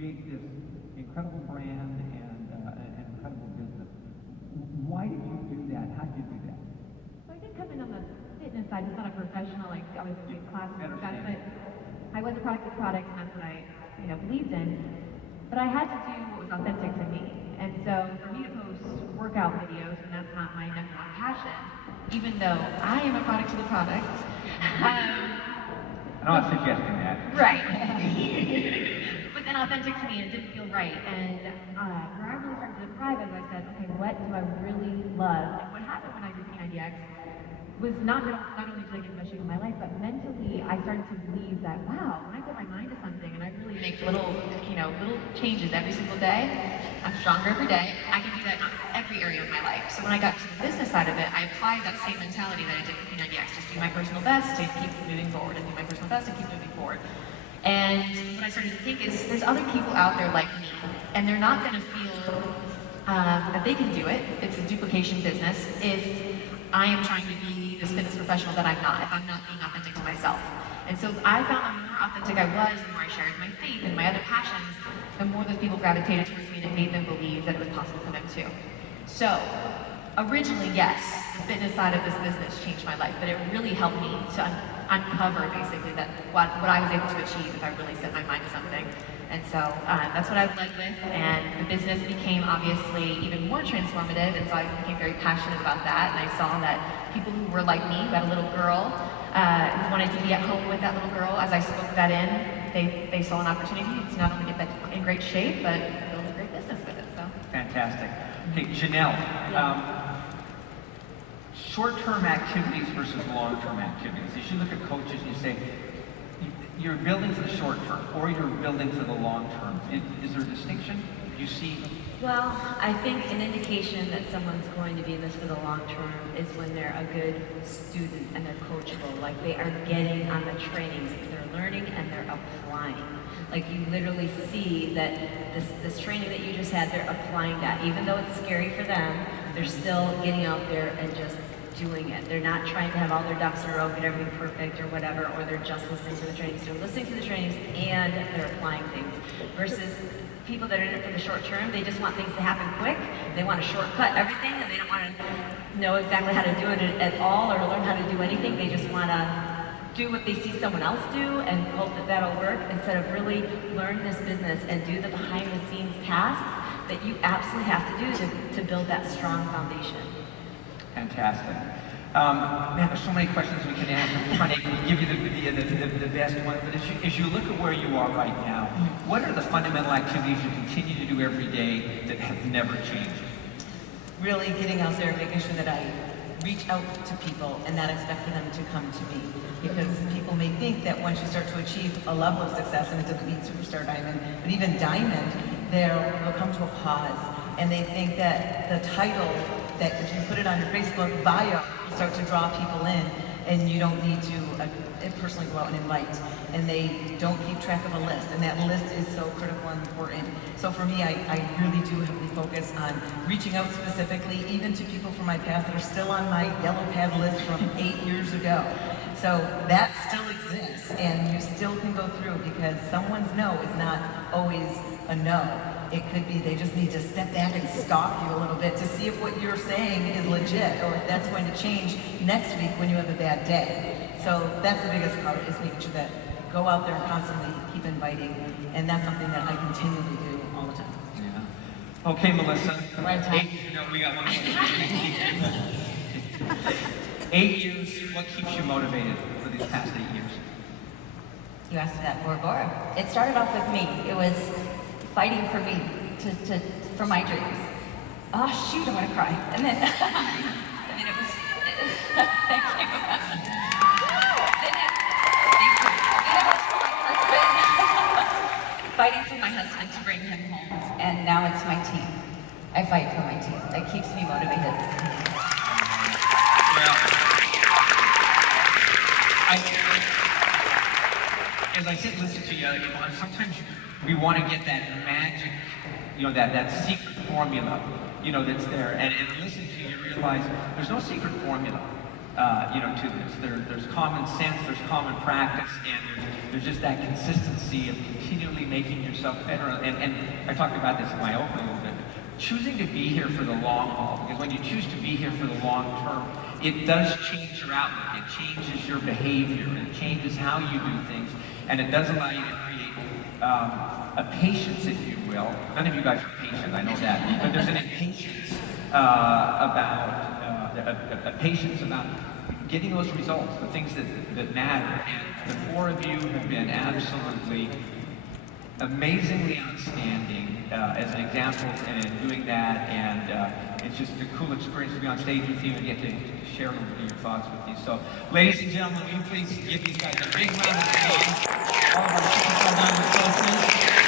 create this incredible brand and an incredible business. Why did you do that? How did you do that? So I did come in on the fitness side, just not a professional, like I was doing classes and stuff, but I was a product of product, and that's what I, believed in. But I had to do what was authentic to me. And so for me to post workout videos, and that's not my number one passion, even though I am a product of the product. I'm not suggesting that. Right. But then authentic to me, it didn't feel right. And where I really started to thrive is I said, okay, what do I really love? And what happened when I did P90X was not only did I get the best shape of my life, but mentally I started to believe that, wow, when I put my mind to something and I really make little changes every single day, I'm stronger every day. I can do that in every area of my life. So when I got to the business side of it, I applied that same mentality that I did with P90X, just do my personal best to keep moving forward, and do my personal best to keep moving forward. And what I started to think is, there's other people out there like me, and they're not going to feel that they can do it. It's a duplication business if I am trying to be this fitness professional that I'm not, if I'm not being authentic to myself. And so I found the more authentic I was, the more I shared my faith and my other passions, the more those people gravitated towards me, and it made them believe that it was possible for them too. So originally, yes, the fitness side of this business changed my life, but it really helped me to uncover basically that what I was able to achieve if I really set my mind to something. And so that's what I've led with, and the business became obviously even more transformative, and so I became very passionate about that, and I saw that people who were like me, who had a little girl, who wanted to be at home with that little girl, as I spoke that in, they saw an opportunity to not only get that in great shape, but build a great business with it. So Fantastic. Okay, Janelle, short-term activities versus long-term activities. As you look at coaches, you say, you're building for the short term, or you're building for the long term. Is there a distinction you see? Well, I think an indication that someone's going to be in this for the long term is when they're a good student and they're coachable, like they are getting on the trainings, they're learning and they're applying. Like you literally see that this training that you just had, they're applying that. Even though it's scary for them, they're still getting out there and just doing it. They're not trying to have all their ducks in a row, get everything perfect or whatever, or they're just listening to the trainings. They're listening to the trainings and they're applying things. Versus people that are in it for the short term, they just want things to happen quick. They want to shortcut everything, and they don't want to know exactly how to do it at all or learn how to do anything. They just want to do what they see someone else do and hope that that'll work, instead of really learn this business and do the behind the scenes tasks that you absolutely have to do to build that strong foundation. Fantastic. Man, there's so many questions we can ask. I'm trying to give you the best one. But as you look at where you are right now, what are the fundamental activities you continue to do every day that have never changed? Really getting out there and making sure that I reach out to people and not expecting them to come to me. Because people may think that once you start to achieve a level of success, and it doesn't mean superstar diamond, but even diamond, they'll come to a pause. And they think that the title, that if you put it on your Facebook bio, you start to draw people in, and you don't need to personally go out and invite. And they don't keep track of a list, and that list is so critical and important. So for me, I really do heavily focus on reaching out specifically, even to people from my past that are still on my yellow pad list from 8 years ago. So that still exists, and you still can go through, because someone's no is not always a no. It could be they just need to step back and stalk you a little bit to see if what you're saying is legit, or if that's going to change next week when you have a bad day. So that's the biggest part, is making sure that go out there and constantly keep inviting, and that's something that I continually do all the time. Yeah. Okay, Melissa. Right time. We got one more. 8 years, what keeps you motivated for these past 8 years? You asked me that before. It started off with me. It was fighting for me, for my dreams. Oh shoot, I'm gonna cry. And then, it was, thank you. Then it was for my husband. Fighting for my husband to bring him home. And now it's my team. I fight for my team. That keeps me motivated. Well, as I sit and listen to you, sometimes we want to get that magic, that secret formula, that's there. And listen to you, realize there's no secret formula. to this. There's common sense, there's common practice, and there's just that consistency of continually making yourself better. And I talked about this in my opening a little bit. Choosing to be here for the long haul, because when you choose to be here for the long term, it does change your outlook, it changes your behavior, it changes how you do things, and it does allow you to create a patience, if you will. None of you guys are patient, I know that, but there's an impatience a patience about getting those results, the things that matter. And the four of you have been absolutely amazingly outstanding as an example in doing that, and it's just a cool experience to be on stage with you and get to share a little bit of your thoughts with you. So, ladies and gentlemen, will you please give these guys a big round of applause? All of our superstar diamond coaches.